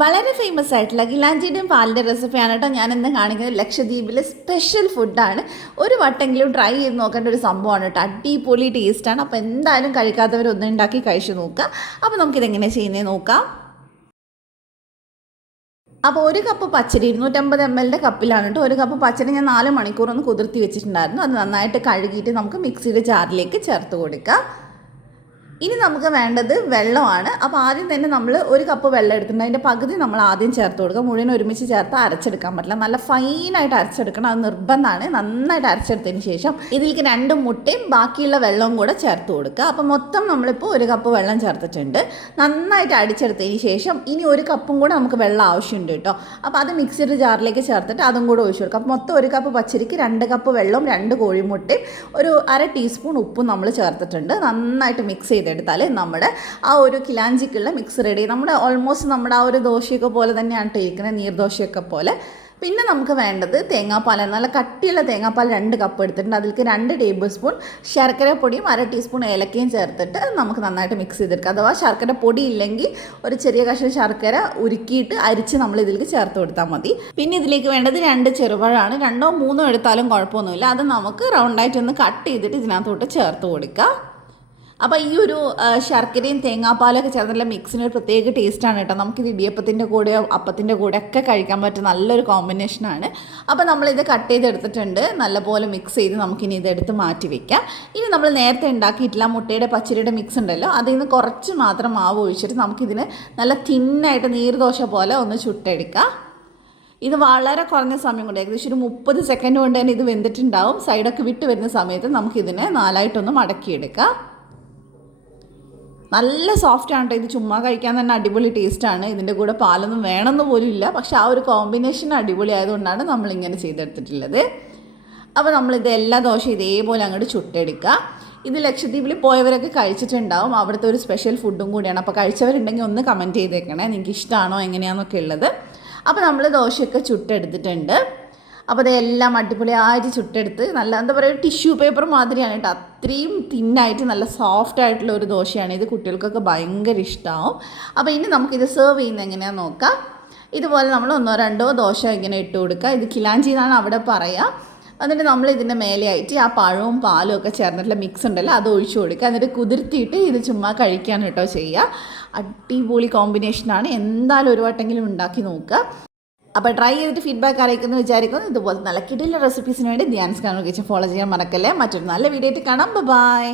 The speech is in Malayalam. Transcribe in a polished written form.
വളരെ ഫേമസ് ആയിട്ടുള്ള ഗിലാഞ്ചിയുടെയും പാലിൻ്റെ റെസിപ്പിയാണ് കേട്ടോ ഞാനിന്ന് കാണിക്കുന്നത്. ലക്ഷദ്വീപിലെ സ്പെഷ്യൽ ഫുഡാണ്. ഒരു വട്ടെങ്കിലും ട്രൈ ചെയ്ത് നോക്കേണ്ട ഒരു സംഭവമാണ് കേട്ടോ. അടിപൊളി ടേസ്റ്റാണ്. അപ്പോൾ എന്തായാലും കഴിക്കാത്തവരൊന്നും ഉണ്ടാക്കി കഴിച്ചു നോക്കുക. അപ്പോൾ നമുക്കിതെങ്ങനെ ചെയ്യുന്നത് നോക്കാം. അപ്പോൾ ഒരു കപ്പ് പച്ചരി 250 ml കപ്പിലാണ് കേട്ടോ. ഒരു കപ്പ് പച്ചരി ഞാൻ 4 മണിക്കൂർ ഒന്ന് കുതിർത്തി വെച്ചിട്ടുണ്ടായിരുന്നു. അത് നന്നായിട്ട് കഴുകിയിട്ട് നമുക്ക് മിക്സിയുടെ ജാറിലേക്ക് ചേർത്ത് കൊടുക്കാം. ഇനി നമുക്ക് വേണ്ടത് വെള്ളമാണ്. അപ്പോൾ ആദ്യം തന്നെ നമ്മൾ ഒരു കപ്പ് വെള്ളം എടുത്തിട്ടുണ്ട്. അതിൻ്റെ പകുതി നമ്മൾ ആദ്യം ചേർത്ത് കൊടുക്കുക. മുഴുവൻ ഒരുമിച്ച് ചേർത്ത് അരച്ചെടുക്കാൻ പറ്റില്ല. നല്ല ഫൈനായിട്ട് അരച്ചെടുക്കണം, അത് നിർബന്ധമാണ്. നന്നായിട്ട് അരച്ചെടുത്തതിന് ശേഷം ഇതിലേക്ക് 2 മുട്ടയും ബാക്കിയുള്ള വെള്ളവും കൂടെ ചേർത്ത് കൊടുക്കുക. അപ്പോൾ മൊത്തം നമ്മളിപ്പോൾ ഒരു കപ്പ് വെള്ളം ചേർത്തിട്ടുണ്ട്. നന്നായിട്ട് അടിച്ചെടുത്തതിന് ശേഷം ഇനി ഒരു കപ്പും കൂടെ നമുക്ക് വെള്ളം ആവശ്യമുണ്ട് കേട്ടോ. അപ്പോൾ അത് മിക്സിയുടെ ജാറിലേക്ക് ചേർത്തിട്ട് അതും കൂടെ ഒഴിച്ചു കൊടുക്കുക. അപ്പോൾ മൊത്തം ഒരു കപ്പ് പച്ചരിക്ക് 2 കപ്പ് വെള്ളവും 2 കോഴിമുട്ടയും ഒരു 1/2 ടീസ്പൂൺ ഉപ്പും നമ്മൾ ചേർത്തിട്ടുണ്ട്. നന്നായിട്ട് മിക്സ് ചെയ്തെടുത്താൽ നമ്മുടെ ആ ഒരു കിലാഞ്ചിക്കുള്ള മിക്സ് റെഡി. നമ്മുടെ ഓൾമോസ്റ്റ് നമ്മുടെ ആ ഒരു ദോശയൊക്കെ പോലെ തന്നെയാണ് ഇരിക്കുന്നത്, നീർദോശയൊക്കെ പോലെ. പിന്നെ നമുക്ക് വേണ്ടത് തേങ്ങാപ്പാൽ. നല്ല കട്ടിയുള്ള തേങ്ങാപ്പാൽ 2 കപ്പ് എടുത്തിട്ടുണ്ട്. അതിലേക്ക് 2 ടേബിൾ സ്പൂൺ ശർക്കര പൊടിയും 1/2 ടീസ്പൂൺ ഏലക്കയും ചേർത്തിട്ട് നമുക്ക് നന്നായിട്ട് മിക്സ് ചെയ്തെടുക്കുക. അഥവാ ശർക്കര പൊടി ഇല്ലെങ്കിൽ ഒരു ചെറിയ കഷ്ണം ശർക്കര ഉരുക്കിയിട്ട് അരിച്ച് നമ്മൾ ഇതിലേക്ക് ചേർത്ത് കൊടുത്താൽ മതി. പിന്നെ ഇതിലേക്ക് വേണ്ടത് 2 ചെറുപഴമാണ്. 2ഓ 3ഓ എടുത്താലും കുഴപ്പമൊന്നുമില്ല. അത് നമുക്ക് റൗണ്ടായിട്ടൊന്ന് കട്ട് ചെയ്തിട്ട് ഇതിനകത്തോട്ട് ചേർത്ത് കൊടുക്കുക. അപ്പോൾ ഈ ഒരു ശർക്കരയും തേങ്ങാപ്പാലൊക്കെ ചേർന്നുള്ള മിക്സിന് ഒരു പ്രത്യേക ടേസ്റ്റാണ് കേട്ടോ. നമുക്കിത് ഇടിയപ്പത്തിൻ്റെ കൂടെയോ അപ്പത്തിൻ്റെ കൂടെ ഒക്കെ കഴിക്കാൻ പറ്റുന്ന നല്ലൊരു കോമ്പിനേഷനാണ്. അപ്പോൾ നമ്മളിത് കട്ട് ചെയ്തെടുത്തിട്ടുണ്ട്. നല്ലപോലെ മിക്സ് ചെയ്ത് നമുക്കിനി ഇതെടുത്ത് മാറ്റി വയ്ക്കാം. ഇനി നമ്മൾ നേരത്തെ ഉണ്ടാക്കിയിട്ടില്ല മുട്ടയുടെ പച്ചരിയുടെ മിക്സ് ഉണ്ടല്ലോ, അതിൽ നിന്ന് കുറച്ച് മാത്രം മാവ് ഒഴിച്ചിട്ട് നമുക്കിതിന് നല്ല തിന്നായിട്ട് നീർദോശ പോലെ ഒന്ന് ചുട്ടെടുക്കാം. ഇത് വളരെ കുറഞ്ഞ സമയം കൊണ്ട്, ഏകദേശം ഒരു 30 സെക്കൻഡ് കൊണ്ട് തന്നെ ഇത് വെന്തിട്ടുണ്ടാവും. സൈഡൊക്കെ വിട്ട് വരുന്ന സമയത്ത് നമുക്കിതിനെ 4ആയിട്ടൊന്ന് മടക്കിയെടുക്കാം. നല്ല സോഫ്റ്റാണ് കേട്ടോ. ഇത് ചുമ്മാ കഴിക്കാൻ തന്നെ അടിപൊളി ടേസ്റ്റാണ്. ഇതിൻ്റെ കൂടെ പാലൊന്നും വേണമെന്ന് പോലും ഇല്ല. പക്ഷേ ആ ഒരു കോമ്പിനേഷൻ അടിപൊളി ആയതുകൊണ്ടാണ് നമ്മളിങ്ങനെ ചെയ്തെടുത്തിട്ടുള്ളത്. അപ്പോൾ നമ്മളിത് എല്ലാ ദോശയും ഇതേപോലെ അങ്ങോട്ട് ചുട്ടെടുക്കുക. ഇത് ലക്ഷദ്വീപിൽ പോയവരൊക്കെ കഴിച്ചിട്ടുണ്ടാവും. അവിടുത്തെ ഒരു സ്പെഷ്യൽ ഫുഡും കൂടിയാണ്. അപ്പോൾ കഴിച്ചവരുണ്ടെങ്കിൽ ഒന്ന് കമൻറ്റ് ചെയ്തേക്കണേ, നിങ്ങൾക്ക് ഇഷ്ടമാണോ എങ്ങനെയാണെന്നൊക്കെ ഉള്ളത്. അപ്പോൾ നമ്മൾ ദോശയൊക്കെ ചുട്ടെടുത്തിട്ടുണ്ട്. അപ്പോൾ അതെല്ലാം അടിപൊളിയായിട്ട് ചുട്ടെടുത്ത് നല്ല എന്താ പറയുക, ടിഷ്യൂ പേപ്പർ മാതിരിയാണ് കേട്ടോ. അത്രയും തിന്നായിട്ട് നല്ല സോഫ്റ്റ് ആയിട്ടുള്ള ഒരു ദോശയാണ് ഇത്. കുട്ടികൾക്കൊക്കെ ഭയങ്കര ഇഷ്ടമാവും. അപ്പോൾ ഇനി നമുക്കിത് സെർവ് ചെയ്യുന്നത് എങ്ങനെയാണെന്ന് നോക്കാം. ഇതുപോലെ നമ്മൾ 1-2 ദോശ ഇങ്ങനെ ഇട്ട് കൊടുക്കുക. ഇത് കിലാഞ്ചി എന്നാണ് അവിടെ പറയുക. എന്നിട്ട് നമ്മൾ ഇതിൻ്റെ മേലെയായിട്ട് ആ പഴവും പാലും ഒക്കെ ചേർന്നിട്ടുള്ള മിക്സ് ഉണ്ടല്ലോ, അത് ഒഴിച്ചു കൊടുക്കുക. എന്നിട്ട് കുതിർത്തിയിട്ട് ഇത് ചുമ്മാ കഴിക്കാൻ കേട്ടോ ചെയ്യുക. അടിപൊളി കോമ്പിനേഷനാണ്. എന്തായാലും ഒരു വട്ടെങ്കിലും ഉണ്ടാക്കി നോക്കുക. അപ്പോൾ ട്രൈ ചെയ്തിട്ട് ഫീഡ്ബാക്ക് അറിയിക്കുന്നു വിചാരിക്കുന്നു. ഇതുപോലെ നല്ല കിടിലൻ റെസിപ്പീസിന് വേണ്ടി ധ്യാൻസ് കിച്ചൻ ഫോളോ ചെയ്യാൻ മറക്കല്ലേ. മറ്റൊരു നല്ല വീഡിയോ ആയിട്ട് കാണാം. ബൈ.